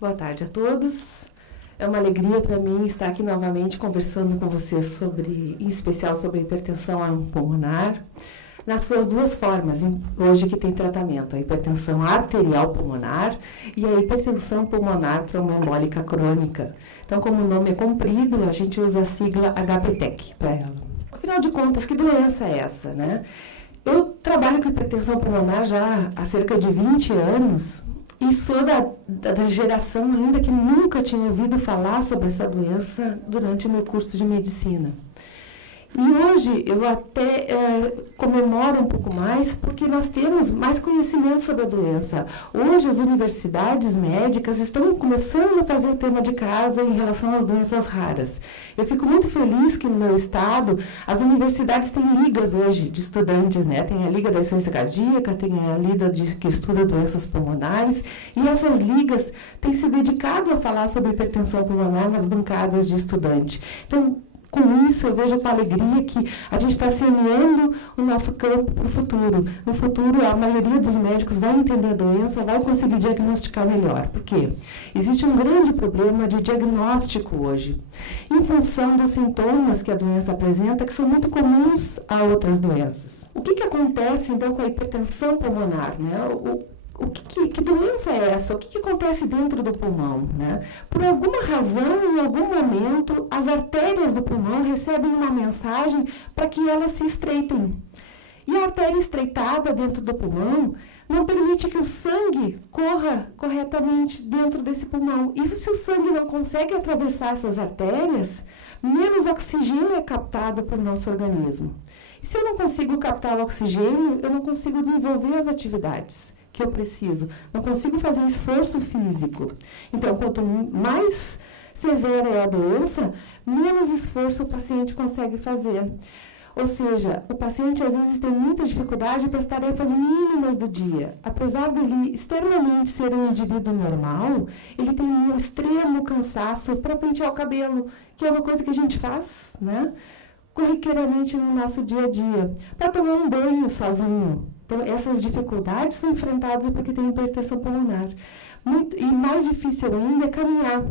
Boa tarde a todos. É uma alegria para mim estar aqui novamente conversando com vocês em especial sobre a hipertensão pulmonar, nas suas duas formas, hoje que tem tratamento, a hipertensão arterial pulmonar e a hipertensão pulmonar tromboembólica crônica. Então, como o nome é comprido, a gente usa a sigla HPTEC para ela. Afinal de contas, que doença é essa, né? Eu trabalho com hipertensão pulmonar já há cerca de 20 anos, e sou da geração ainda que nunca tinha ouvido falar sobre essa doença durante o meu curso de medicina. E hoje eu até comemoro um pouco mais porque nós temos mais conhecimento sobre a doença. Hoje as universidades médicas estão começando a fazer o tema de casa em relação às doenças raras. Eu fico muito feliz que no meu estado as universidades têm ligas hoje de estudantes, né? Tem a Liga da Ciência Cardíaca, tem a Liga que estuda doenças pulmonares, e essas ligas têm se dedicado a falar sobre hipertensão pulmonar nas bancadas de estudante. Então, com isso, eu vejo com alegria que a gente está semeando o nosso campo para o futuro. No futuro, a maioria dos médicos vai entender a doença, vai conseguir diagnosticar melhor. Por quê? Existe um grande problema de diagnóstico hoje, em função dos sintomas que a doença apresenta, que são muito comuns a outras doenças. O que acontece, então, com a hipertensão pulmonar, né? Que doença é essa? O que acontece dentro do pulmão, né? Por alguma razão, em algum momento, as artérias do pulmão recebem uma mensagem para que elas se estreitem. E a artéria estreitada dentro do pulmão não permite que o sangue corra corretamente dentro desse pulmão. E se o sangue não consegue atravessar essas artérias, menos oxigênio é captado pelo nosso organismo. E se eu não consigo captar o oxigênio, eu não consigo desenvolver as atividades que eu preciso, não consigo fazer esforço físico. Então, quanto mais severa é a doença, menos esforço o paciente consegue fazer. Ou seja, o paciente às vezes tem muita dificuldade para as tarefas mínimas do dia. Apesar dele externamente ser um indivíduo normal, ele tem um extremo cansaço para pentear o cabelo, que é uma coisa que a gente faz, né, corriqueiramente no nosso dia a dia, para tomar um banho sozinho. Então, essas dificuldades são enfrentadas porque tem hipertensão pulmonar. E mais difícil ainda é caminhar.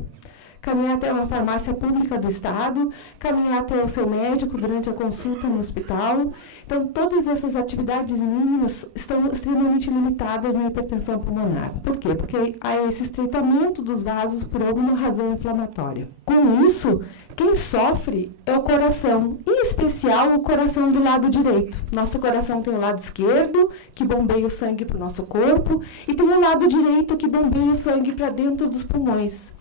Caminhar até uma farmácia pública do estado, caminhar até o seu médico durante a consulta no hospital. Então, todas essas atividades mínimas estão extremamente limitadas na hipertensão pulmonar. Por quê? Porque há esse estreitamento dos vasos por alguma razão inflamatória. Com isso, quem sofre é o coração, em especial o coração do lado direito. Nosso coração tem o lado esquerdo, que bombeia o sangue para o nosso corpo, e tem o lado direito, que bombeia o sangue para dentro dos pulmões.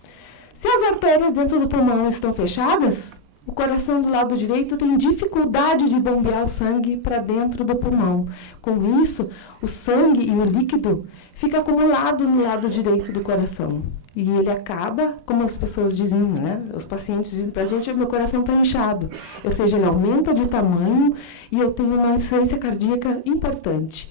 Se as artérias dentro do pulmão estão fechadas, o coração do lado direito tem dificuldade de bombear o sangue para dentro do pulmão. Com isso, o sangue e o líquido fica acumulado no lado direito do coração. E ele acaba, como as pessoas dizem, né? Os pacientes dizem para a gente, meu coração está inchado. Ou seja, ele aumenta de tamanho e eu tenho uma insuficiência cardíaca importante.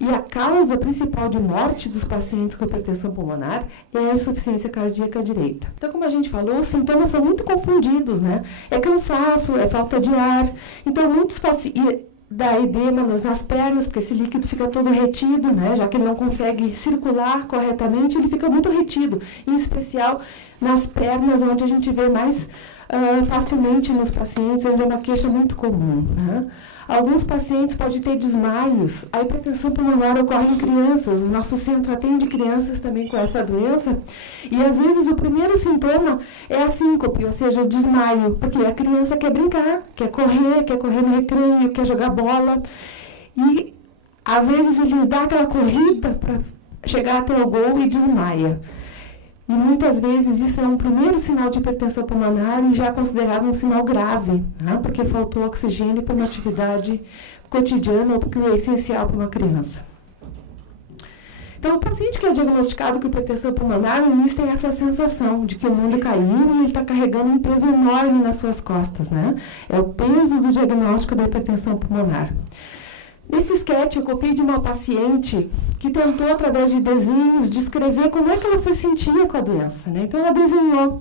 E a causa principal de morte dos pacientes com hipertensão pulmonar é a insuficiência cardíaca direita. Então, como a gente falou, os sintomas são muito confundidos, né? É cansaço, é falta de ar. Então, muitos pacientes dá edema nas pernas, porque esse líquido fica todo retido, né? Já que ele não consegue circular corretamente, ele fica muito retido. Em especial nas pernas, onde a gente vê mais facilmente nos pacientes, onde é uma queixa muito comum, né? Alguns pacientes podem ter desmaios. A hipertensão pulmonar ocorre em crianças. O nosso centro atende crianças também com essa doença. E, às vezes, o primeiro sintoma é a síncope, ou seja, o desmaio. Porque a criança quer brincar, quer correr no recreio, quer jogar bola. E, às vezes, eles dão aquela corrida para chegar até o gol e desmaia. E muitas vezes isso é um primeiro sinal de hipertensão pulmonar e já considerado um sinal grave, né? Porque faltou oxigênio para uma atividade cotidiana ou porque é essencial para uma criança. Então, o paciente que é diagnosticado com hipertensão pulmonar, no início tem essa sensação de que o mundo caiu e ele está carregando um peso enorme nas suas costas, né? É o peso do diagnóstico da hipertensão pulmonar. Nesse sketch, eu copiei de uma paciente que tentou, através de desenhos, descrever como é que ela se sentia com a doença, né? Então, ela desenhou.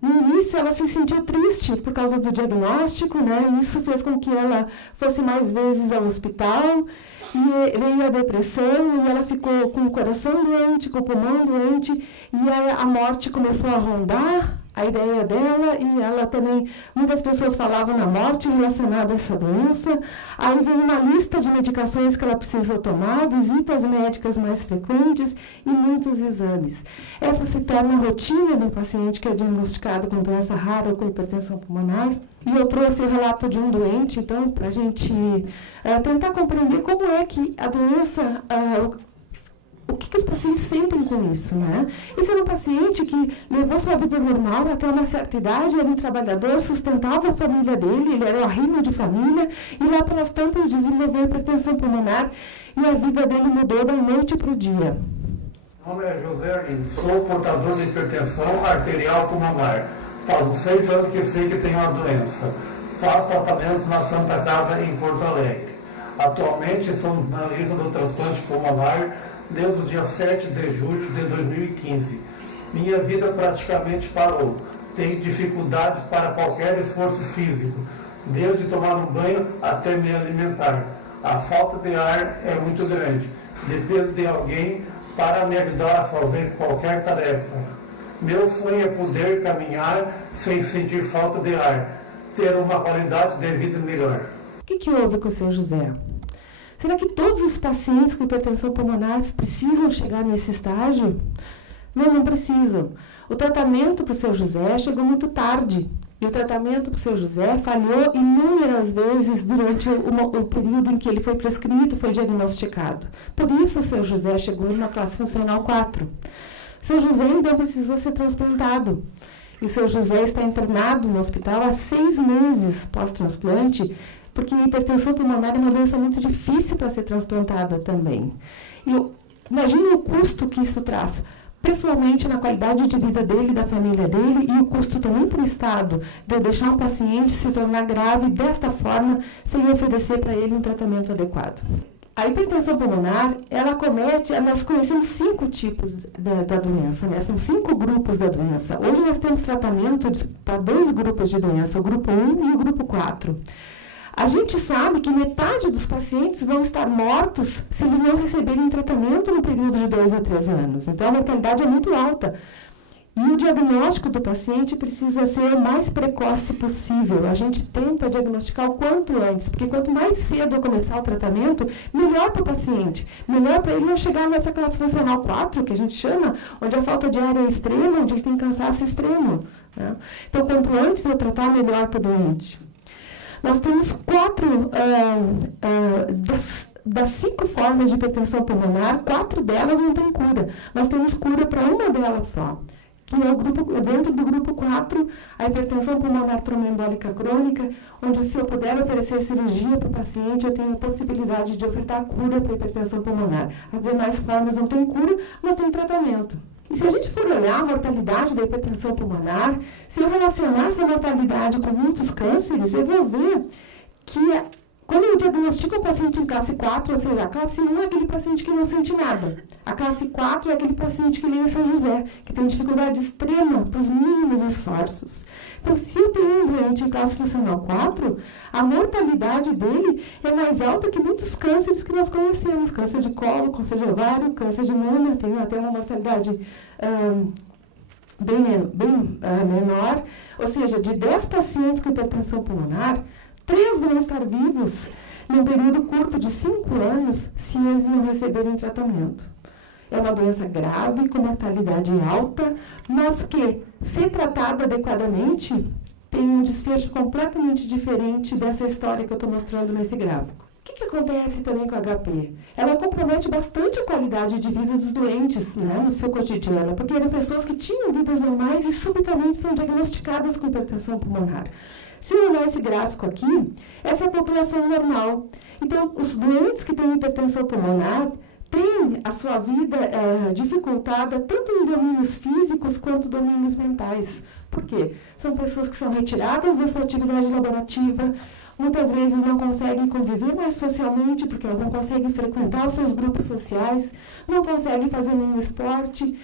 No início, ela se sentiu triste por causa do diagnóstico, né? Isso fez com que ela fosse mais vezes ao hospital. e veio a depressão, e ela ficou com o coração doente, com o pulmão doente, e aí a morte começou a rondar a ideia dela, e ela também, muitas pessoas falavam na morte relacionada a essa doença. Aí veio uma lista de medicações que ela precisou tomar, visitas médicas mais frequentes e muitos exames. Essa se torna a rotina de um paciente que é diagnosticado com doença rara ou com hipertensão pulmonar. E eu trouxe o relato de um doente, então, para a gente tentar compreender como é que a doença, o que os pacientes sentem com isso, né? Esse era um paciente que levou sua vida normal até uma certa idade, era um trabalhador, sustentava a família dele, ele era o arrimo de família, e lá pelas tantas desenvolveu hipertensão pulmonar, e a vida dele mudou da noite para o dia. Meu nome é José Arlindo, sou portador de hipertensão arterial pulmonar. Faz uns 6 anos que sei que tenho a doença. Faço tratamentos na Santa Casa, em Porto Alegre. Atualmente sou na lista do transplante pulmonar desde o dia 7 de julho de 2015. Minha vida praticamente parou. Tenho dificuldades para qualquer esforço físico, desde tomar um banho até me alimentar. A falta de ar é muito grande. Dependo de alguém para me ajudar a fazer qualquer tarefa. Meu sonho é poder caminhar sem sentir falta de ar, ter uma qualidade de vida melhor. O que houve com o seu José? Será que todos os pacientes com hipertensão pulmonar precisam chegar nesse estágio? Não precisam. O tratamento para o seu José chegou muito tarde. E o tratamento para o seu José falhou inúmeras vezes durante o período em que ele foi prescrito, foi diagnosticado. Por isso o seu José chegou numa classe funcional 4. O seu José, então, precisou ser transplantado. E o seu José está internado no hospital há 6 meses pós-transplante, porque a hipertensão pulmonar é uma doença muito difícil para ser transplantada também. Imagine o custo que isso traz, pessoalmente na qualidade de vida dele, da família dele, e o custo também para o Estado, de deixar um paciente se tornar grave desta forma, sem oferecer para ele um tratamento adequado. A hipertensão pulmonar, nós conhecemos 5 tipos da doença, né? São 5 grupos da doença. Hoje nós temos tratamento para 2 grupos de doença, o grupo 1 e o grupo 4. A gente sabe que metade dos pacientes vão estar mortos se eles não receberem tratamento no período de 2 a 3 anos. Então, a mortalidade é muito alta. E o diagnóstico do paciente precisa ser o mais precoce possível. A gente tenta diagnosticar o quanto antes, porque quanto mais cedo eu começar o tratamento, melhor para o paciente. Melhor para ele não chegar nessa classe funcional 4, que a gente chama, onde a falta de ar é extrema, onde ele tem cansaço extremo, né? Então, quanto antes eu tratar, melhor para o doente. Nós temos 4 das 5 formas de hipertensão pulmonar, 4 delas não têm cura. Nós temos cura para uma delas só, que é dentro do grupo 4, a hipertensão pulmonar tromboembólica crônica, onde se eu puder oferecer cirurgia para o paciente, eu tenho a possibilidade de ofertar cura para a hipertensão pulmonar. As demais formas não têm cura, mas têm tratamento. E se a gente for olhar a mortalidade da hipertensão pulmonar, se eu relacionar essa mortalidade com muitos cânceres, eu vou ver que quando eu diagnostico o paciente em classe 4, ou seja, a classe 1 é aquele paciente que não sente nada. A classe 4 é aquele paciente que nem o seu José, que tem dificuldade extrema para os mínimos esforços. Então, se eu tenho um doente em classe funcional 4, a mortalidade dele é mais alta que muitos cânceres que nós conhecemos. Câncer de colo, câncer de ovário, câncer de mama, tem até uma mortalidade bem menor. Ou seja, de 10 pacientes com hipertensão pulmonar, 3 vão estar vivos num período curto de 5 anos se eles não receberem tratamento. É uma doença grave, com mortalidade alta, mas que, se tratada adequadamente, tem um desfecho completamente diferente dessa história que eu estou mostrando nesse gráfico. O que acontece também com a HP? Ela compromete bastante a qualidade de vida dos doentes, né, no seu cotidiano, porque eram pessoas que tinham vidas normais e subitamente são diagnosticadas com hipertensão pulmonar. Se eu olhar esse gráfico aqui, essa é a população normal. Então, os doentes que têm hipertensão pulmonar têm a sua vida dificultada tanto em domínios físicos quanto domínios mentais. Por quê? São pessoas que são retiradas da sua atividade laborativa, muitas vezes não conseguem conviver mais socialmente, porque elas não conseguem frequentar os seus grupos sociais, não conseguem fazer nenhum esporte,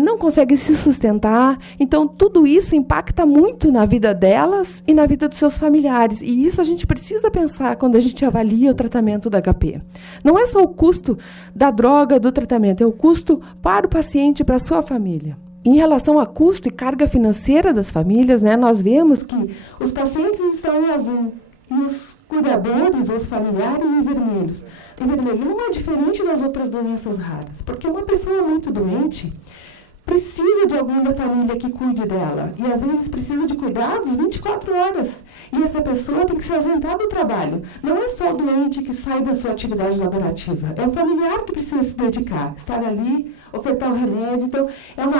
não conseguem se sustentar. Então, tudo isso impacta muito na vida delas e na vida dos seus familiares. E isso a gente precisa pensar quando a gente avalia o tratamento da HP. Não é só o custo da droga, do tratamento, é o custo para o paciente e para a sua família. Em relação a custo e carga financeira das famílias, né, nós vemos que os pacientes estão em azul e os cuidadores, os familiares, em vermelho. Em vermelho não é diferente das outras doenças raras, porque uma pessoa muito doente precisa de alguém da família que cuide dela. E, às vezes, precisa de cuidados 24 horas. E essa pessoa tem que se ausentar do trabalho. Não é só o doente que sai da sua atividade laborativa. É o familiar que precisa se dedicar, estar ali, ofertar o remédio. Então,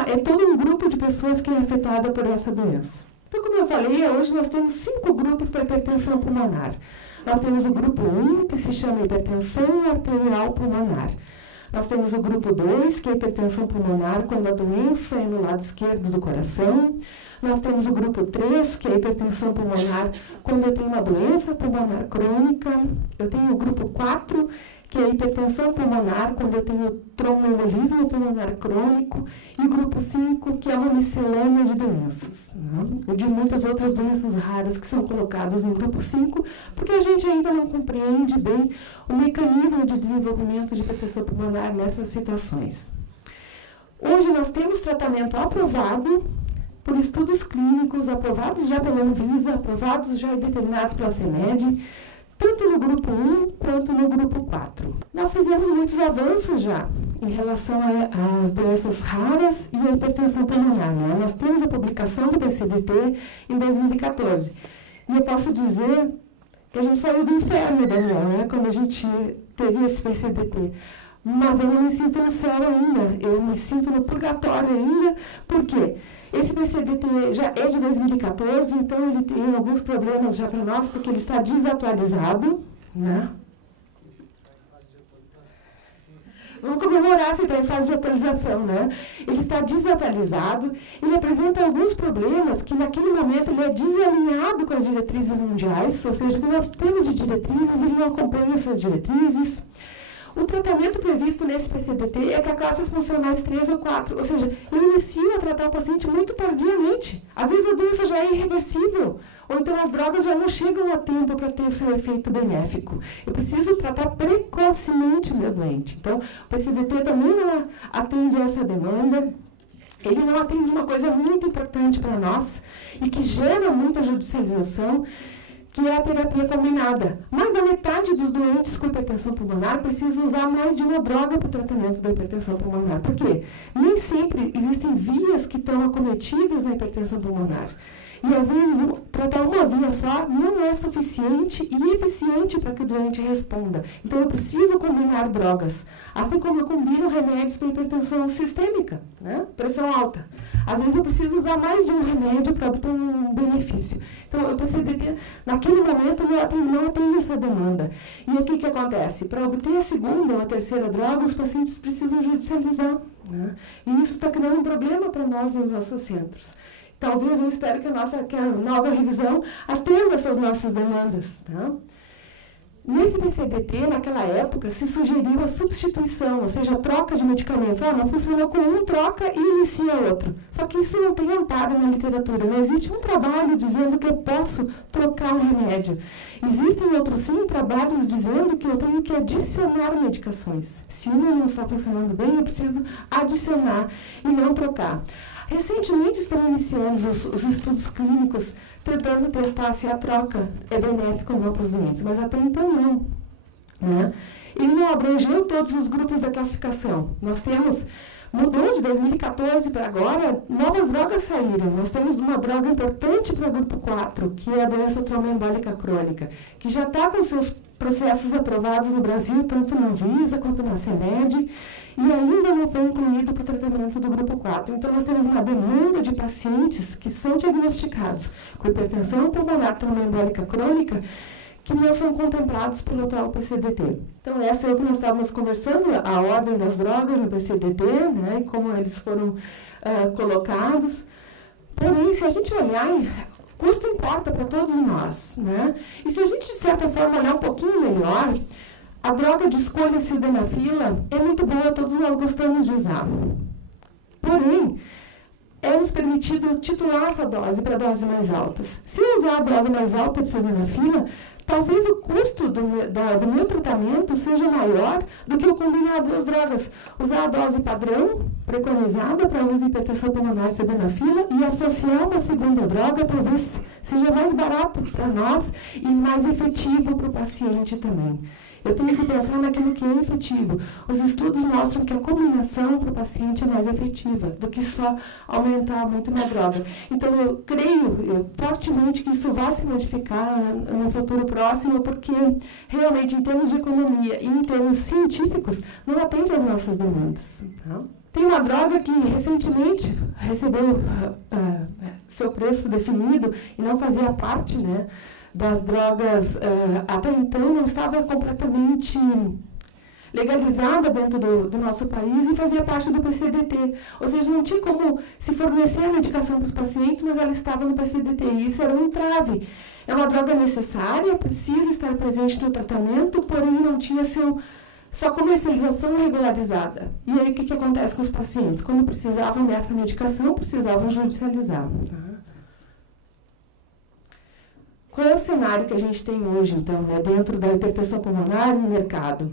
é todo um grupo de pessoas que é afetada por essa doença. Então, como eu falei, hoje nós temos 5 grupos para hipertensão pulmonar. Nós temos o grupo 1, que se chama hipertensão arterial pulmonar. Nós temos o grupo 2, que é a hipertensão pulmonar, quando a doença é no lado esquerdo do coração. Nós temos o grupo 3, que é a hipertensão pulmonar, quando eu tenho uma doença pulmonar crônica. Eu tenho o grupo 4, que é a hipertensão pulmonar, quando eu tenho tromboembolismo pulmonar crônico. E o grupo 5, que é uma miscelânea de doenças, né? De muitas outras doenças raras que são colocadas no grupo 5, porque a gente ainda não compreende bem o mecanismo de desenvolvimento de hipertensão pulmonar nessas situações. Hoje nós temos tratamento aprovado por estudos clínicos, aprovados já pela Anvisa, aprovados já e determinados pela CEMED, tanto no grupo 1 quanto no grupo 4. Nós fizemos muitos avanços já em relação às doenças raras e a hipertensão pulmonar, né? Nós temos a publicação do PCDT em 2014. E eu posso dizer que a gente saiu do inferno, Daniel, né? Quando a gente teve esse PCDT. Mas eu não me sinto no céu ainda, eu me sinto no purgatório ainda. Por quê? Esse PCDT já é de 2014, então ele tem alguns problemas já para nós, porque ele está desatualizado, né? Vamos comemorar se está em fase de atualização, né? Ele está desatualizado, ele apresenta alguns problemas que naquele momento ele é desalinhado com as diretrizes mundiais, ou seja, o que nós temos de diretrizes, ele não acompanha essas diretrizes. O tratamento previsto nesse PCDT é para classes funcionais 3 ou 4, ou seja, eu inicio a tratar o paciente muito tardiamente. Às vezes a doença já é irreversível, ou então as drogas já não chegam a tempo para ter o seu efeito benéfico. Eu preciso tratar precocemente o meu doente. Então, o PCDT também não atende a essa demanda. Ele não atende uma coisa muito importante para nós e que gera muita judicialização, que é a terapia combinada. Mais da metade dos doentes com hipertensão pulmonar precisam usar mais de uma droga para o tratamento da hipertensão pulmonar. Por quê? Nem sempre existem vias que estão acometidas na hipertensão pulmonar. E, às vezes, tratar uma via só não é suficiente e eficiente para que o doente responda. Então, eu preciso combinar drogas. Assim como eu combino remédios para hipertensão sistêmica, né? Pressão alta. Às vezes, eu preciso usar mais de um remédio para obter um benefício. Então, o PCDT, naquele momento, não atende essa demanda. E o que acontece? Para obter a segunda ou a terceira droga, os pacientes precisam judicializar, né? E isso está criando um problema para nós nos nossos centros. Talvez eu espero que a nova revisão atenda essas nossas demandas. Tá? Nesse PCDT, naquela época, se sugeriu a substituição, ou seja, a troca de medicamentos. Não funcionou com um, troca e inicia outro. Só que isso não tem amparo na literatura. Não existe um trabalho dizendo que eu posso trocar um remédio. Existem outros, sim, trabalhos dizendo que eu tenho que adicionar medicações. Se uma não está funcionando bem, eu preciso adicionar e não trocar. Recentemente estão iniciando os estudos clínicos tentando testar se a troca é benéfica ou não para os doentes, mas até então não. Né? Ele não abrangeu todos os grupos da classificação. Mudou de 2014 para agora, novas drogas saíram. Nós temos uma droga importante para o grupo 4, que é a doença tromboembólica crônica, que já está com seus processos aprovados no Brasil, tanto na Anvisa quanto na CEMED, e ainda não foi incluído para o tratamento do grupo 4. Então, nós temos uma demanda de pacientes que são diagnosticados com hipertensão pulmonar tromboembólica crônica, que não são contemplados pelo tal PCDT. Então, essa é o que nós estávamos conversando, a ordem das drogas no PCDT, né, e como eles foram colocados. Porém, se a gente olhar, custo importa para todos nós, né? E se a gente, de certa forma, olhar um pouquinho melhor, a droga de escolha sildenafila é muito boa, todos nós gostamos de usar. Porém, é-nos permitido titular essa dose para doses mais altas. Se eu usar a dose mais alta de sildenafila, talvez o custo do meu tratamento seja maior do que eu combinar duas drogas. Usar a dose padrão, preconizada para uso em hipertensão pulmonar sildenafila, e associar uma segunda droga, talvez seja mais barato para nós e mais efetivo para o paciente também. Eu tenho que pensar naquilo que é efetivo. Os estudos mostram que a combinação para o paciente é mais efetiva do que só aumentar muito na droga. Então, eu creio fortemente que isso vai se modificar no futuro próximo, porque realmente, em termos de economia e em termos científicos, não atende às nossas demandas. Tá? Tem uma droga que recentemente recebeu seu preço definido e não fazia parte, né, das drogas, até então não estava completamente legalizada dentro do nosso país e fazia parte do PCDT. Ou seja, não tinha como se fornecer a medicação para os pacientes, mas ela estava no PCDT, e isso era um entrave. É uma droga necessária, precisa estar presente no tratamento, porém não tinha sua comercialização regularizada. E aí o que acontece com os pacientes? Quando precisavam dessa medicação, precisavam judicializar. Tá? Qual é o cenário que a gente tem hoje, então, né, dentro da hipertensão pulmonar no mercado?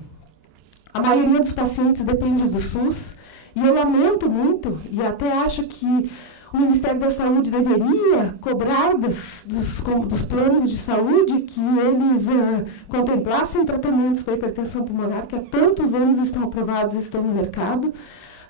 A maioria dos pacientes depende do SUS, e eu lamento muito, e até acho que o Ministério da Saúde deveria cobrar dos planos de saúde que eles contemplassem tratamentos para hipertensão pulmonar, que há tantos anos estão aprovados e estão no mercado.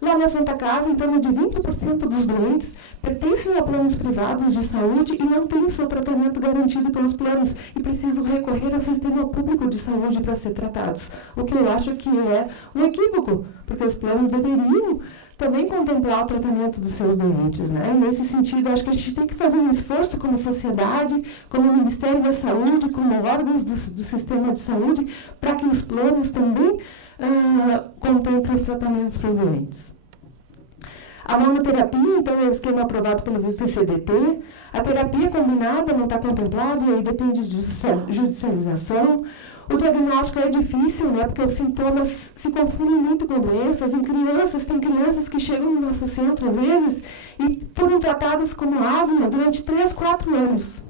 Lá na Santa Casa, em torno de 20% dos doentes pertencem a planos privados de saúde e não têm o seu tratamento garantido pelos planos e precisam recorrer ao sistema público de saúde para ser tratados. O que eu acho que é um equívoco, porque os planos deveriam também contemplar o tratamento dos seus doentes, né? Nesse sentido, acho que a gente tem que fazer um esforço como sociedade, como Ministério da Saúde, como órgãos do sistema de saúde, para que os planos também contemplem os tratamentos para os doentes. A monoterapia, então, é o esquema aprovado pelo PCDT. A terapia combinada não está contemplada e aí depende de judicialização. O diagnóstico é difícil, né, porque os sintomas se confundem muito com doenças. Em crianças, tem crianças que chegam no nosso centro, às vezes, e foram tratadas como asma durante 3, 4 anos.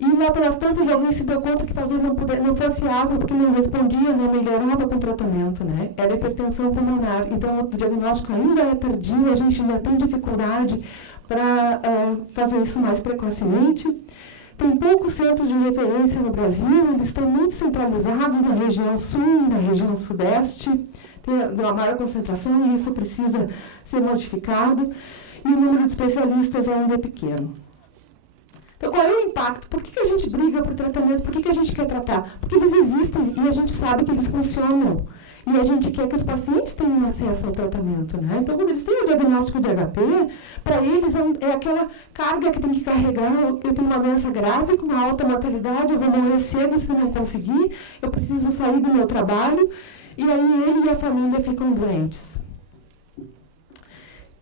E lá pelas tantas, alguém se deu conta que talvez não fosse asma, porque não respondia, não melhorava com o tratamento, né? Era hipertensão pulmonar. Então, o diagnóstico ainda é tardio, a gente ainda tem dificuldade para fazer isso mais precocemente. Tem poucos centros de referência no Brasil, eles estão muito centralizados na região sul, na região sudeste, tem uma maior concentração e isso precisa ser modificado. E o número de especialistas ainda é pequeno. Então, qual é o impacto? Por que a gente briga por tratamento? Por que a gente quer tratar? Porque eles existem e a gente sabe que eles funcionam. E a gente quer que os pacientes tenham acesso ao tratamento, né? Então, quando eles têm o diagnóstico de HP, para eles é aquela carga que tem que carregar. Eu tenho uma doença grave, com uma alta mortalidade, eu vou morrer cedo se eu não conseguir, eu preciso sair do meu trabalho, e aí ele e a família ficam doentes.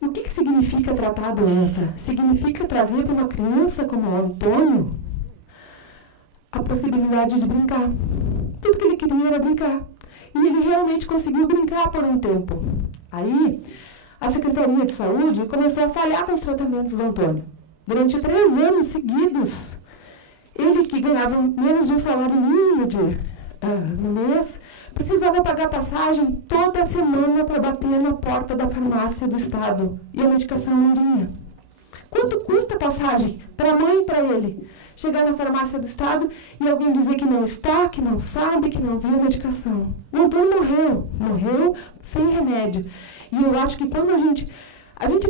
E o que significa tratar a doença? Significa trazer para uma criança como o Antônio a possibilidade de brincar. Tudo que ele queria era brincar. E ele realmente conseguiu brincar por um tempo. Aí, a Secretaria de Saúde começou a falhar com os tratamentos do Antônio. Durante 3 anos seguidos, ele que ganhava menos de um salário mínimo no mês, precisava pagar passagem toda semana para bater na porta da farmácia do estado. E a medicação não vinha. Quanto custa a passagem para a mãe e para ele? Chegar na farmácia do estado e alguém dizer que não está, que não sabe, que não viu a medicação. O Antônio morreu sem remédio. E eu acho que quando a gente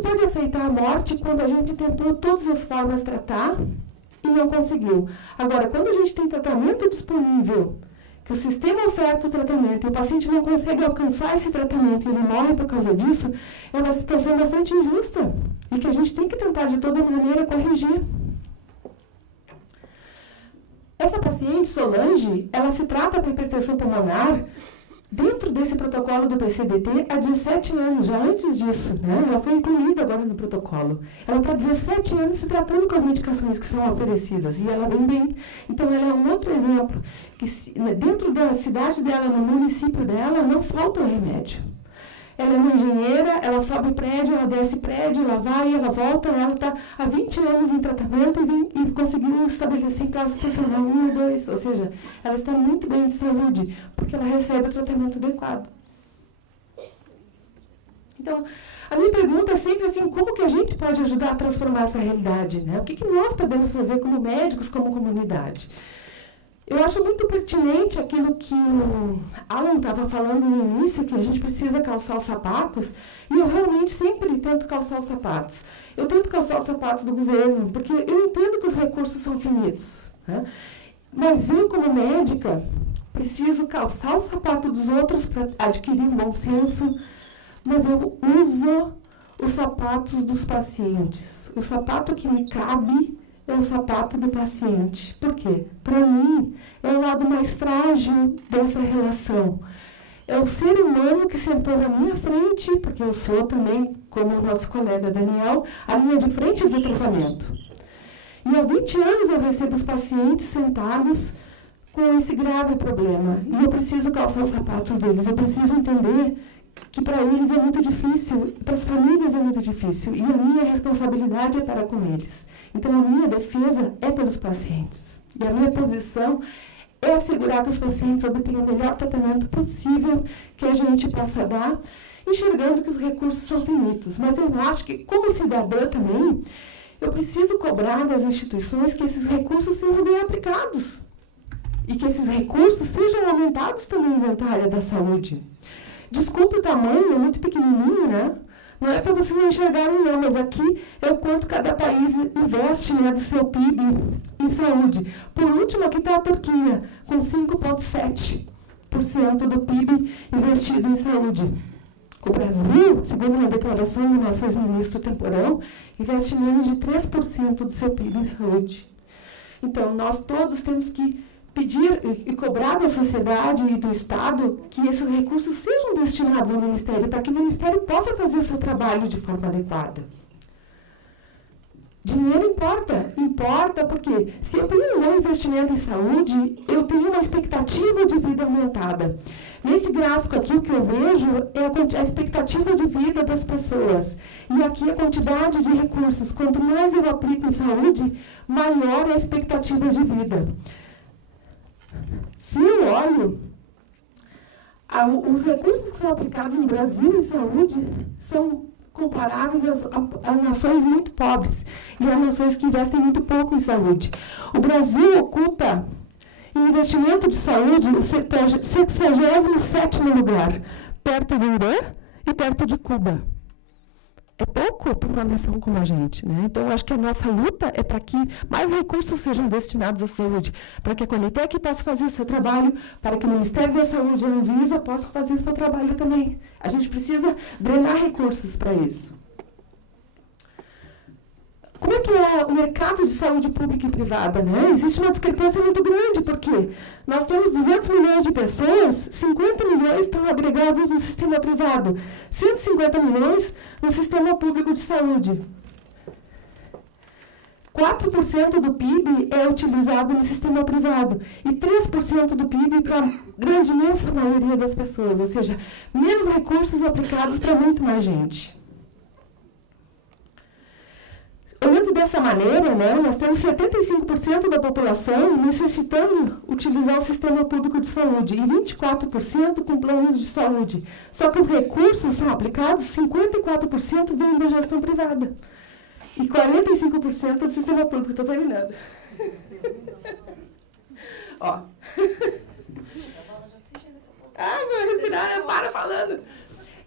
pode aceitar a morte quando a gente tentou todas as formas de tratar e não conseguiu. Agora, quando a gente tem tratamento disponível, que o sistema oferta o tratamento e o paciente não consegue alcançar esse tratamento e ele morre por causa disso, é uma situação bastante injusta e que a gente tem que tentar de toda maneira corrigir. Essa paciente, Solange, ela se trata para hipertensão pulmonar dentro desse protocolo do PCDT há 17 anos, já antes disso, né? Ela foi incluída agora no protocolo. Ela está há 17 anos se tratando com as medicações que são oferecidas e ela vem bem. Então, ela é um outro exemplo, que dentro da cidade dela, no município dela, não falta o remédio. ela é uma engenheira, ela sobe prédio, ela desce prédio, ela vai, ela volta, ela está há 20 anos em tratamento e conseguiu estabelecer classe funcional 1 ou 2, ou seja, ela está muito bem de saúde, porque ela recebe o tratamento adequado. Então, a minha pergunta é sempre assim, como que a gente pode ajudar a transformar essa realidade, né? O que nós podemos fazer como médicos, como comunidade? Eu acho muito pertinente aquilo que o Alan estava falando no início, que a gente precisa calçar os sapatos, e eu realmente sempre tento calçar os sapatos. Eu tento calçar os sapatos do governo, porque eu entendo que os recursos são finitos, né? Mas eu, como médica, preciso calçar o sapato dos outros para adquirir um bom senso, mas eu uso os sapatos dos pacientes. O sapato que me cabe é o sapato do paciente. Por quê? Para mim, é o lado mais frágil dessa relação. É o ser humano que sentou na minha frente, porque eu sou também, como o nosso colega Daniel, a linha de frente do tratamento. E há 20 anos eu recebo os pacientes sentados com esse grave problema. E eu preciso calçar os sapatos deles. Eu preciso entender que para eles é muito difícil, para as famílias é muito difícil, e a minha responsabilidade é para com eles. Então, a minha defesa é pelos pacientes. E a minha posição é assegurar que os pacientes obtenham o melhor tratamento possível que a gente possa dar, enxergando que os recursos são finitos. Mas eu acho que, como cidadã também, eu preciso cobrar das instituições que esses recursos sejam bem aplicados. E que esses recursos sejam aumentados também na área da saúde. Desculpe o tamanho, é muito pequenininho, né? Não é para vocês não enxergarem, não, mas aqui é o quanto cada país investe, né, do seu PIB em saúde. Por último, aqui está a Turquia, com 5,7% do PIB investido em saúde. O Brasil, segundo uma declaração do nosso ex-ministro Temporão, investe menos de 3% do seu PIB em saúde. Então, nós todos temos que pedir e cobrar da sociedade e do Estado que esses recursos sejam destinados ao Ministério, para que o Ministério possa fazer o seu trabalho de forma adequada. Dinheiro importa. Importa porque, se eu tenho um bom investimento em saúde, eu tenho uma expectativa de vida aumentada. Nesse gráfico aqui, o que eu vejo é a expectativa de vida das pessoas. E aqui a quantidade de recursos. Quanto mais eu aplico em saúde, maior é a expectativa de vida. Se eu olho, os recursos que são aplicados no Brasil em saúde são comparáveis a nações muito pobres e a nações que investem muito pouco em saúde. O Brasil ocupa, em investimento de saúde, o 67º lugar, perto do Irã e perto de Cuba. É pouco para uma nação como a gente, né? Então, eu acho que a nossa luta é para que mais recursos sejam destinados à saúde, para que a Conitec possa fazer o seu trabalho, para que o Ministério da Saúde e a Anvisa possam fazer o seu trabalho também. A gente precisa drenar recursos para isso. Como é que é o mercado de saúde pública e privada, né? Existe uma discrepância muito grande, porque nós temos 200 milhões de pessoas, 50 milhões estão agregados no sistema privado, 150 milhões no sistema público de saúde. 4% do PIB é utilizado no sistema privado e 3% do PIB para a grande, imensa maioria das pessoas, ou seja, menos recursos aplicados para muito mais gente. Olhando dessa maneira, né, nós temos 75% da população necessitando utilizar o sistema público de saúde e 24% com planos de saúde. Só que os recursos são aplicados, 54% vêm da gestão privada e 45% do sistema público. Estou terminando. Ó. Meu respirar, para falando.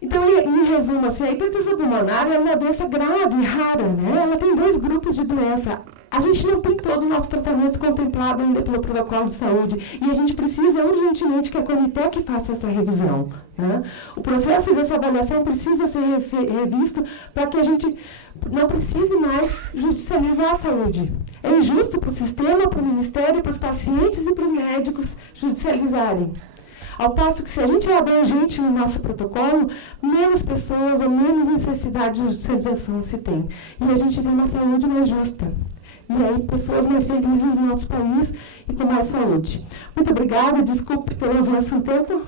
Então, em resumo, assim, a hipertensão pulmonar é uma doença grave, rara, né? Ela tem 2 grupos de doença. A gente não tem todo o nosso tratamento contemplado ainda pelo protocolo de saúde e a gente precisa urgentemente que a Conitec faça essa revisão, né? O processo dessa avaliação precisa ser revisto para que a gente não precise mais judicializar a saúde. É injusto para o sistema, para o Ministério, para os pacientes e para os médicos judicializarem. Ao passo que, se a gente é abrangente no nosso protocolo, menos pessoas ou menos necessidade de judicialização se tem. E a gente tem uma saúde mais justa. E aí, pessoas mais felizes no nosso país e com mais saúde. Muito obrigada, desculpe pelo avanço no tempo.